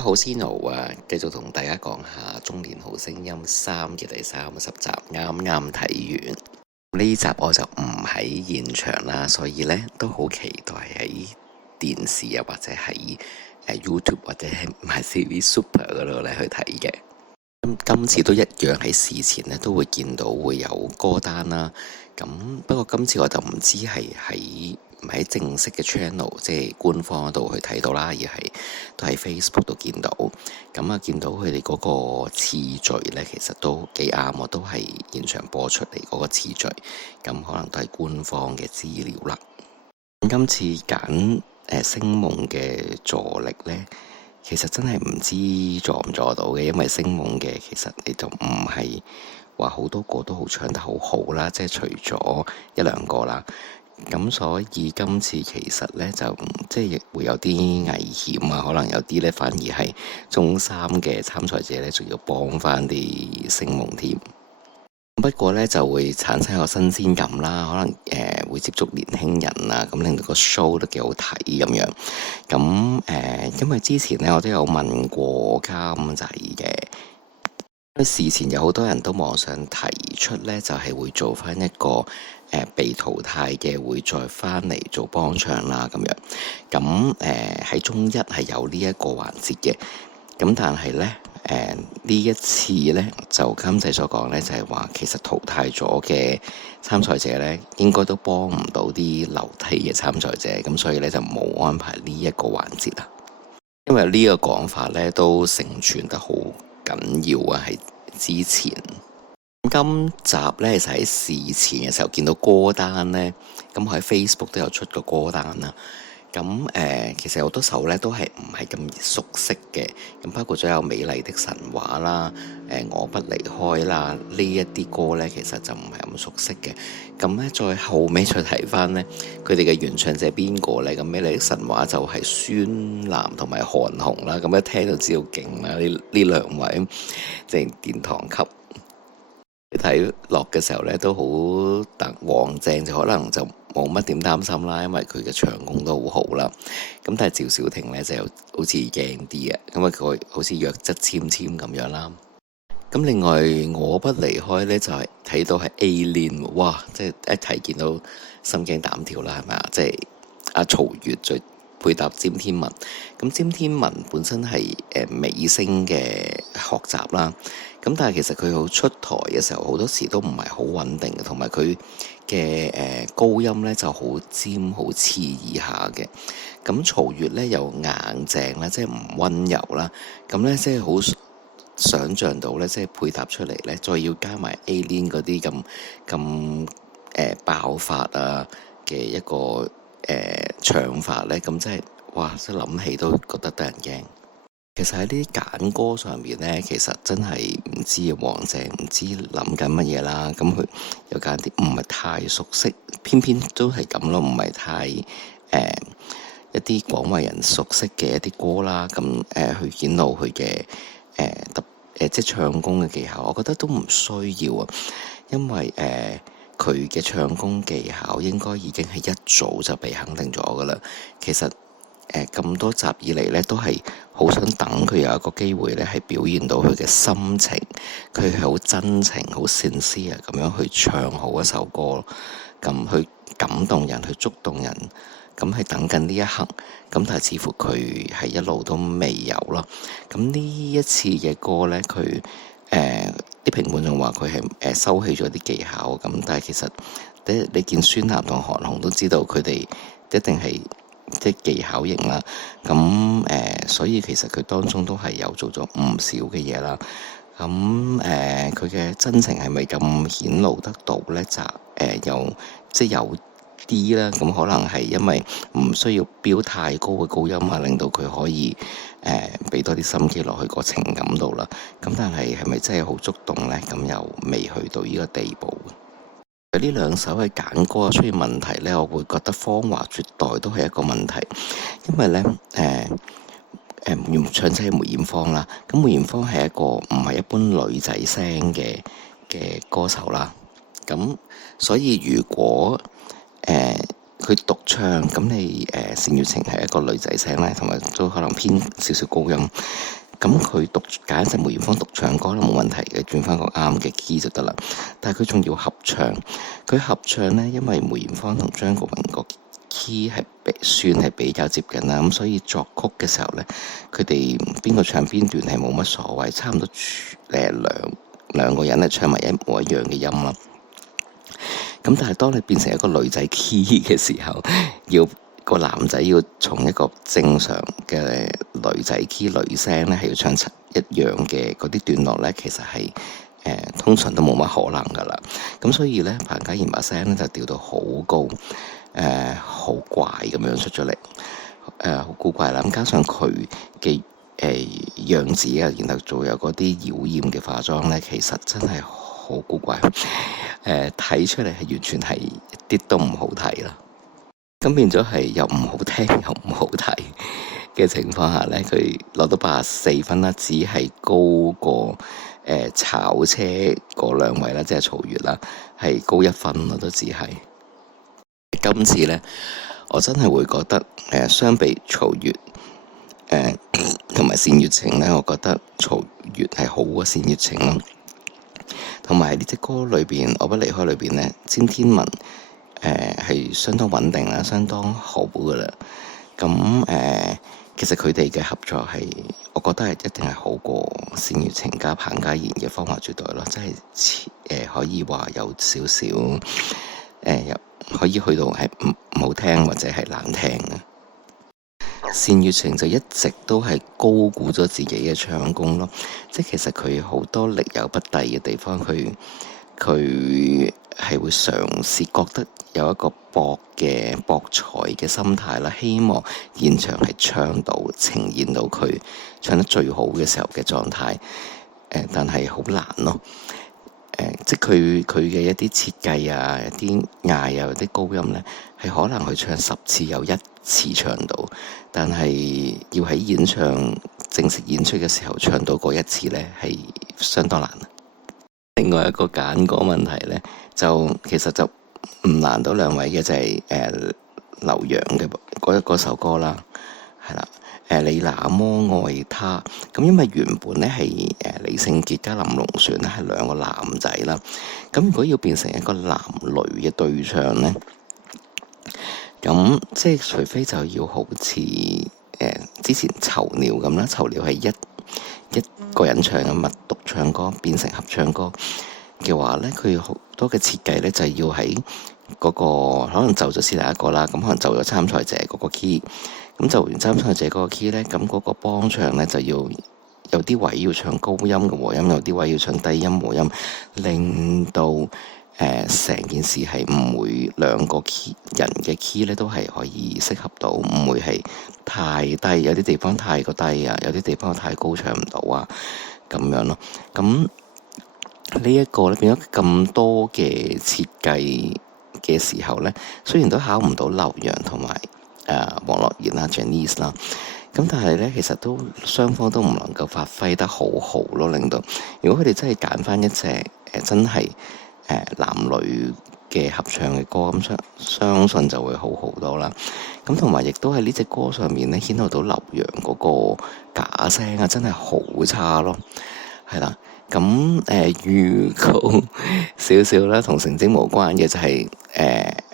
家好，Cino 啊，繼續同大家講下《中年好聲音3》嘅第30集，啱啱睇完。呢集我就唔喺現場啦，所以呢都好期待喺電視啊，或者喺YouTube 或者係 MyTV Super 嗰度咧去睇嘅。今次都一樣喺事前咧都會見到會有歌單啦。咁不過今次我就唔知係唔喺正式嘅 channel， 即係官方嗰度去睇到啦，而係都喺 Facebook 度見到。咁啊，見到佢哋嗰個次序呢，其實都幾啱，我都係現場播出嚟嗰個次序。咁可能都係官方嘅資料啦。今次揀星夢嘅助力呢，其實真係唔知助唔助到嘅，因為星夢嘅其實你就唔係話好多個都好唱得好好啦，即係除咗一兩個啦。咁所以今次其實呢，就即係亦會有啲危險啊，可能有啲呢，反而係中三嘅參賽者呢，仲要幫翻啲星夢添。不過呢，就會產生一個新鮮感啦，可能會接觸年輕人啊，咁令到個 show 都幾好睇咁樣。咁因為之前呢，我都有問過監仔嘅。事前有好多人都網上提出呢，就係會做翻一個被淘汰嘅會再翻嚟做幫唱啦咁樣。咁喺中一係有呢一個環節嘅。咁但係呢，呢一次呢，就監製所講呢，就係話其實淘汰咗嘅參賽者呢，應該都幫唔到啲留低嘅參賽者，咁所以呢，就冇安排呢一個環節啦。因為呢個講法呢，都盛傳得好緊要啊！喺之前，今集呢，就喺事前嘅時候見到歌單呢，咁我喺 Facebook 都有出個歌單啦。咁其實好多首呢都係唔係咁熟悉嘅，咁包括咗有《美麗的神話》啦，我不離開啦，呢一啲歌呢，其實就唔係咁熟悉嘅。咁呢，再後尾再睇翻呢，佢哋嘅原唱者係邊個呢？咁《美麗的神話》就係孫楠同埋韓紅啦。咁一聽就知道勁啦，呢兩位即係殿堂級。你睇落嘅時候呢，都好特黃正，就可能就冇乜點擔心啦，因為佢嘅唱功都好好啦。咁但係趙小婷呢，就好似驚啲嘅，咁啊佢好似弱質纖纖咁樣啦。咁另外我不離開呢，就係睇到係 A-Lin， 哇！即係一睇見到心驚膽跳啦，係咪啊？即係阿曹越最配搭詹天文。咁詹天文本身係美聲嘅學習啦。咁但係其實佢好出台嘅時候，好多時都唔係好穩定嘅，同埋佢嘅高音呢就好尖、好刺耳下嘅。咁曹越呢又硬淨啦，即係唔溫柔啦。咁呢即係好想像到呢，即係配搭出嚟呢，再要加埋 A-Lin 嗰啲咁爆發啊嘅一個唱法呢。咁即係哇！即係諗起都覺得得人驚。其實喺呢啲揀歌上面呢，其實真係唔知黃正唔知諗緊乜嘢啦。咁佢又揀啲唔係太熟悉，偏偏都係咁咯，唔係太一啲廣為人熟悉嘅一啲歌啦。咁去顯露佢嘅即係唱功嘅技巧，我覺得都唔需要啊。因為佢嘅唱功技巧應該已經係一早就被肯定咗噶啦。其實咁多集以嚟呢，都係好想等佢有一個機會呢，係表現到佢嘅心情，佢係好真情、好 sincere 咁樣去唱好一首歌，咁去感動人、去觸動人，咁係等緊呢一刻。咁但係似乎佢係一路都未有咯。咁呢一次嘅歌呢，佢啲評判仲話佢係收起咗啲技巧，咁但係其實你見孫楠同韓紅都知道佢哋一定係即係技巧型啦，咁所以其實佢當中都係有做咗唔少嘅嘢啦。咁佢嘅真情係咪咁顯露得到呢？有即係有啲啦。咁可能係因為唔需要飆太高嘅高音啊，令到佢可以俾多啲心機落去個情感度啦。咁但係係咪真係好觸動呢？咁又未去到呢個地步。呢兩首嘅揀歌出現問題呢，我會覺得芳華絕代都係一個問題，因為呢，原唱者係梅艷芳啦，咁梅艷芳係一個唔係一般女仔聲嘅歌手啦，咁所以如果佢獨唱，咁你單依純係一個女仔聲咧，同埋都可能偏少少高音，咁佢揀一隻梅艷芳獨唱歌都冇問題嘅，轉翻個啱嘅 key 就得啦。但係佢仲要合唱，佢合唱呢，因為梅艷芳同張國榮個 key 係算係比較接近啦，咁所以作曲嘅時候呢，佢哋邊個唱邊段係冇乜所謂，差唔多兩個人咧唱埋一模一樣嘅音啦。咁但係當你變成一個女仔 key 嘅時候，要個男仔要從一個正常嘅女仔 key 女聲咧，係要唱一樣嘅嗰啲段落咧，其實係通常都冇乜可能噶啦。咁所以咧，彭家賢把聲咧就調到好高，好怪咁樣出咗嚟，好古怪啦。咁加上佢嘅樣子啊，然後仲有嗰啲妖豔嘅化妝咧，其實真係好古怪。睇出嚟係完全係一啲都唔好睇啦。咁變咗係又唔好聽又唔好睇嘅情況下呢，佢攞到84分啦，只係高過炒車嗰兩位啦，即係曹越啦，係高1分咯，都只係。今次呢，我真係會覺得相比曹越同埋單悅情呢，我覺得曹越係好過單悅情咯。同埋呢隻歌裏邊，我不離開裏邊呢，詹天文係相當穩定啦，相當好噶啦。咁其實佢哋嘅合作係，我覺得係一定係好過單悅情加彭家賢嘅芳華絕代咯，即係可以話有少少可以去到係唔好聽或者係難聽嘅。單悅情就一直都係高估咗自己嘅唱功咯，即係其實佢好多力有不逮嘅地方，佢係會嘗試覺得有一個博才嘅心態啦，希望現場係唱到呈現到佢唱得最好嘅時候嘅狀態，但係好難咯。即係佢嘅一啲設計啊，一啲嗌啊，有啲高音呢，係可能佢唱10次有1次唱到，但係要喺正式演出嘅時候唱到嗰1次呢，係相當難。另外一個揀歌問題呢，其實就唔難到兩位嘅，就係劉洋嘅嗰首歌啦，係啦。你那麼愛他，咁因為原本咧係李聖傑加林隆璇咧係兩個男仔啦，咁如果要變成一個男女嘅對唱呢，咁即係除非就要好似之前囚鳥咁啦，囚鳥係一個人唱嘅密獨唱歌變成合唱歌嘅話呢，佢好多嘅設計呢，就係要喺嗰個可能就咗先第一個啦，咁可能就咗參賽者嗰個 key。咁就完參賽者嗰個 key 呢，咁嗰個幫唱呢，就要有啲位要唱高音嘅和音，有啲位要唱低音和音，令到成件事係唔會兩個人嘅 key 呢都係可以適合到，唔會係太低，有啲地方太過低啊，有啲地方太高唱唔到啊，咁樣咯。咁呢一個呢，變咗咁多嘅設計嘅時候呢，雖然都考唔到劉洋同埋黃樂妍啦 Janice 啦，咁但係咧，其實雙方都唔能夠發揮得好好咯，令到如果佢哋真係揀翻一隻真係男女嘅合唱嘅歌，咁相信就會好好多啦。咁同埋亦都喺呢隻歌上面咧，顯露到劉洋嗰個假聲啊，真係好差咯，係啦。咁預告少少啦，同成績無關嘅就係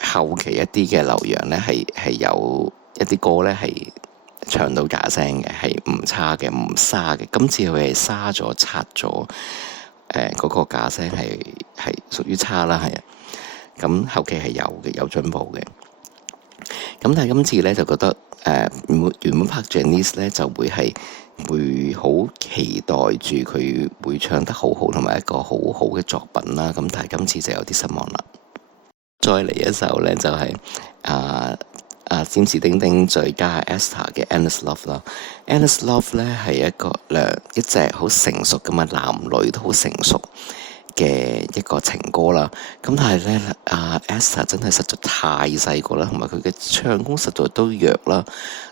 後期一啲嘅劉洋咧，係有一啲歌咧係唱到假聲嘅，係唔差嘅，唔沙嘅。今次佢係沙咗、拆咗嗰個假聲係屬於差啦，係啊。咁後期係有進步嘅。咁但係今次咧就覺得原本拍 Janice 咧就會好期待住佢會唱得好好，同埋一個好好嘅作品啦。咁但係今次就有啲失望啦。再嚟一首咧就係詹士丁丁再加 Esther 嘅 Endless Love 啦。Endless Love 咧係一隻好成熟噶嘛，男女都好成熟嘅一個情歌啦。咁但係咧Esther 真係實在太細個啦，同埋佢嘅唱功實在都弱啦，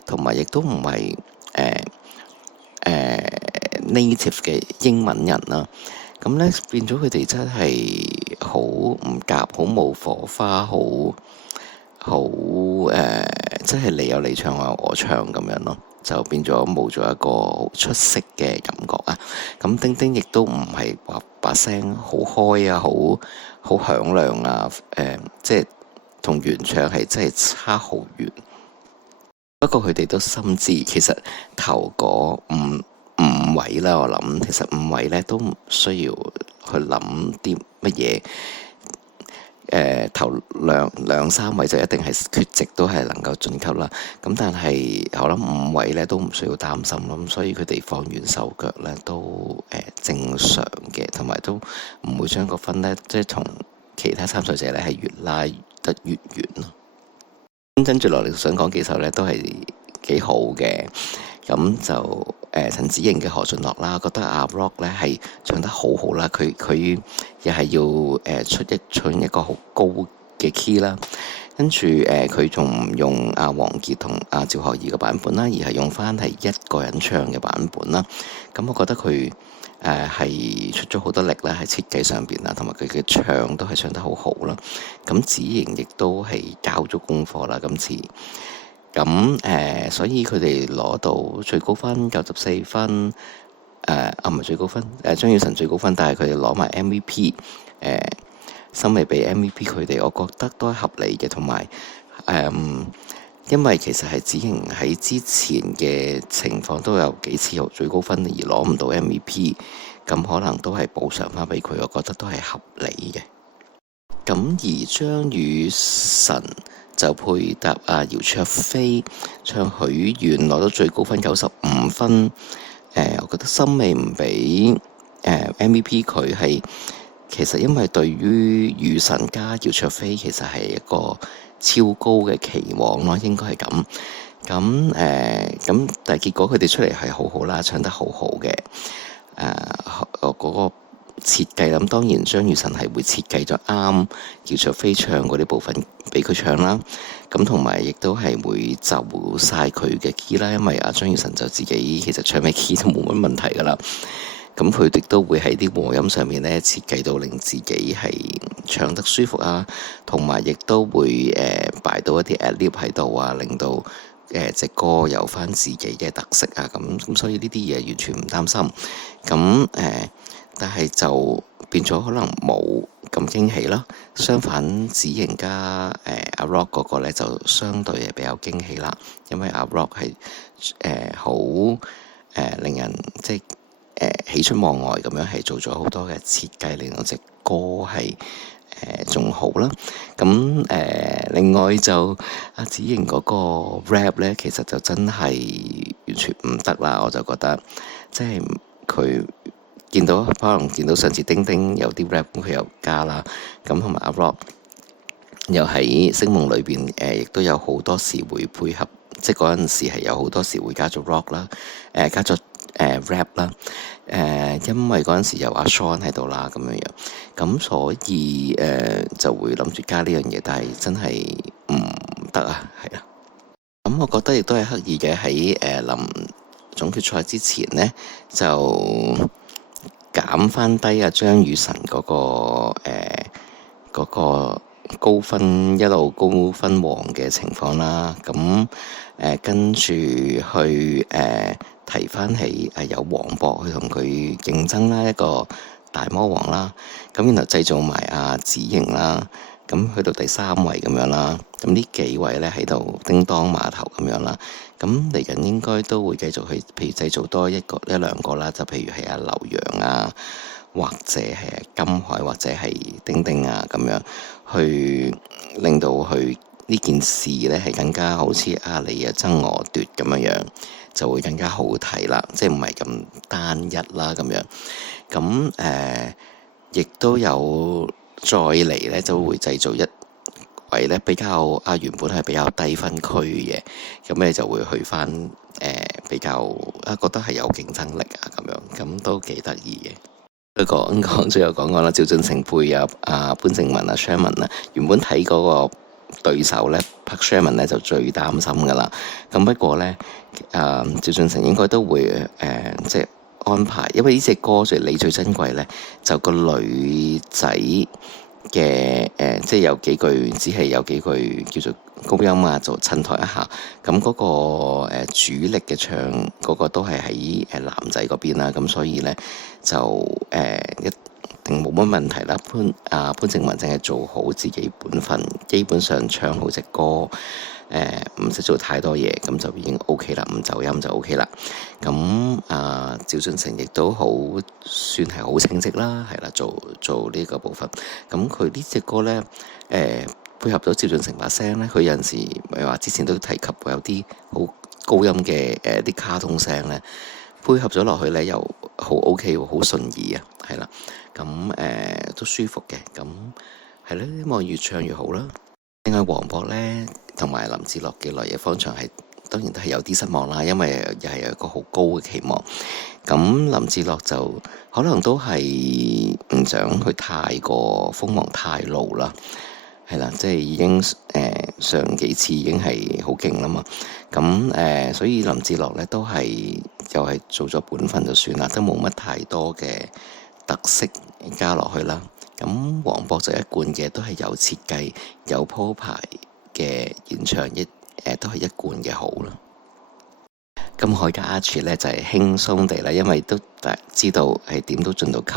同埋亦都唔係native 嘅英文人啦。咁咧變咗佢哋真係好唔夾，好冇火花，好即係你有你唱，我有我唱咁樣咯。就變咗冇咗一個出色嘅感覺啊。咁丁丁亦都唔係話把聲好開啊，好響亮啊，即係同原唱係真係差好遠。不過佢哋都深知，其實頭嗰五位啦，我諗其實五位咧都唔需要去諗啲乜嘢。頭兩三位就一定係缺席，都係能夠晉級啦。咁但係我諗五位咧都唔需要擔心咯。咁所以佢哋放軟手腳咧都正常嘅，同埋都唔會將個分咧即係同其他參賽者咧係越拉得越遠咯。跟住落嚟想講幾首咧都係幾好嘅。咁就陳子瑩嘅何晉樂啦，覺得阿 Rock 咧係唱得好好啦，佢又係要唱一個好高嘅 key 啦，跟住佢仲唔用阿王傑同阿趙學而嘅版本啦，而係用翻係一個人唱嘅版本啦。咁我覺得佢係出咗好多力啦，喺設計上邊啦，同埋佢嘅唱都係唱得好好啦。咁子瑩亦都係交咗功課啦，今次。咁所以佢哋攞到最高分94分，唔係最高分，張雨晨最高分，但係佢哋攞埋 MVP，森美俾 MVP 佢哋，我覺得都係合理嘅，同埋因為其實係子瑩喺之前嘅情況都有幾次有最高分而攞唔到 MVP， 咁可能都係補償翻俾佢，我覺得都係合理嘅。咁而張雨晨就配搭阿姚焯菲唱許願，攞到最高分95分。我覺得森美唔俾MVP 佢係，其實因為對於雨神加姚焯菲其實係一個超高嘅期望咯，應該係咁。咁但係結果佢哋出嚟係好好啦，唱得好好嘅。嗰個設計咁，當然張雨晨係會設計咗啱姚焯菲唱嗰啲部分俾佢唱啦。咁同埋亦都係會就晒佢嘅 key 啦，因為阿張雨晨就自己其實唱咩 key 都冇乜問題噶啦。咁佢哋都會喺啲和音上面咧設計到令自己係唱得舒服啊，同埋亦都會擺到一啲 ad-lib 喺度啊，令到隻歌有翻自己嘅特色啊。咁所以呢啲嘢完全唔擔心。咁但係就變咗可能冇咁驚喜啦。相反，子瑩加阿 Rock 嗰個咧就相對係比較驚喜啦，因為阿 Rock 係好令人即係喜出望外咁樣係做咗好多嘅設計，令到隻歌係仲好啦。咁另外就阿子瑩嗰個 rap 咧，其實就真係完全唔得啦。我就覺得即係佢。可能見到上次丁丁有啲 rap 佢又加啦，咁同埋阿 Rock 又喺星夢裏邊亦都有好多時會配合，即係嗰陣時係有好多時會加咗 rock 啦，加咗rap 啦，因為嗰陣時有阿 Sean 喺度啦咁樣樣，咁所以就會諗住加呢樣嘢，但係真係唔得啊，係啊，咁我覺得亦都係刻意嘅喺臨總決賽之前呢，就減翻低張雨晨嗰個高分一路高分王嘅情況啦，咁跟住去提翻起有黃渤去同佢競爭啦，一個大魔王啦，咁然後製造埋阿子瑩啦，咁去到第3位咁樣啦，咁呢幾位咧喺度叮當碼頭咁樣啦，咁嚟緊應該都會繼續去，譬如製造多一兩個啦，就譬如係阿劉洋啊，或者係金海或者係丁丁啊咁樣，去令到佢呢件事咧係更加好似你爭我奪咁樣，就會更加好睇啦，即係唔係咁單一啦咁樣。咁亦都有再嚟咧，就會製造一位咧比較原本係比較低分區嘅，咁咧就會去翻比較覺得係有競爭力啊咁樣，咁都幾得意嘅。最後講講啦，趙俊成配阿潘靜文Sherman 啦，原本睇嗰個對手咧拍 Sherman 咧就最擔心噶啦，咁不過咧趙俊成應該都會即係安排，因為呢隻歌你最珍貴咧，就個女仔嘅即係有幾句，只係有幾句叫做高音啊，就襯托一下。咁嗰個主力嘅唱嗰個都係喺男仔嗰邊啦，咁所以呢，就一定冇乜問題啦。潘靜文淨係做好自己本分，基本上唱好隻歌，唔使做太多嘢，咁就已經 OK 啦，唔走音就 OK 啦。咁趙俊成亦都好算係好稱職啦，係啦，做呢個部分。咁佢呢隻歌呢，配合咗趙俊成把聲呢，佢有陣時咪話之前都提及過有啲好高音嘅啲卡通聲呢，配合咗落去呢又好 OK 喎，好順耳啊，係啦。咁都舒服嘅，咁係咯，希望越唱越好啦。另外黃渤呢，同埋林志樂嘅來日方長係當然都係有啲失望啦，因為又係有一個好高嘅期望。咁林志樂就可能都係唔想佢太過鋒芒太露啦，係啦，即係已經上幾次已經係好勁啦嘛。咁所以林志樂呢都係又係做咗本分就算啦，都冇乜太多嘅特色加落去啦。咁黃渤就一貫嘅都係有設計有鋪排嘅演唱，都係一貫嘅好啦。咁海加 Archie 咧就係輕鬆地啦，因為都知道係點都進到級，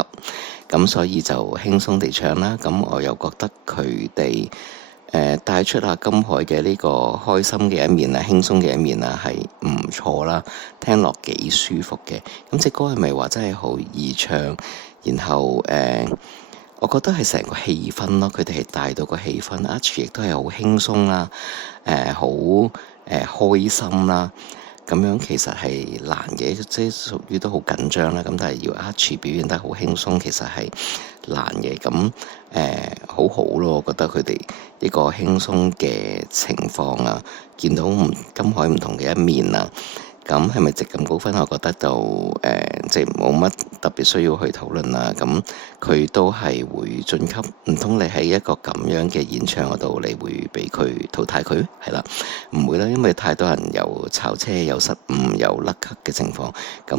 咁所以就輕鬆地唱啦。咁我又覺得佢哋帶出阿金海嘅呢個開心嘅一面啊，輕鬆嘅一面啊，係唔錯啦，聽落幾舒服嘅。咁隻歌係咪話真係好易唱？然後我覺得係成個氣氛咯，佢哋係帶到個氣氛。Archie 亦都係好輕鬆啦，好開心啦。咁樣其實係難嘅，即係屬於都好緊張啦。咁但係要 Archie 表現得好輕鬆，其實係難嘅。咁好好咯，我覺得佢哋呢個輕鬆嘅情況啊，見到金海唔同嘅一面啊。咁係咪值咁高分？我覺得就即係冇乜特別需要去討論啦。咁佢都係會晉級，唔通你喺一個咁樣嘅演唱嗰度，你會俾佢淘汰佢？係啦，唔會啦，因為太多人有炒車、有失誤、有甩咳嘅情況。咁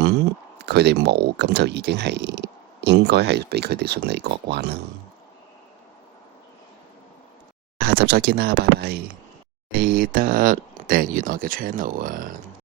佢哋冇，咁就已經係應該係俾佢哋順利過關啦。下集再見啦，拜拜！記得訂閱我嘅 channel 啊！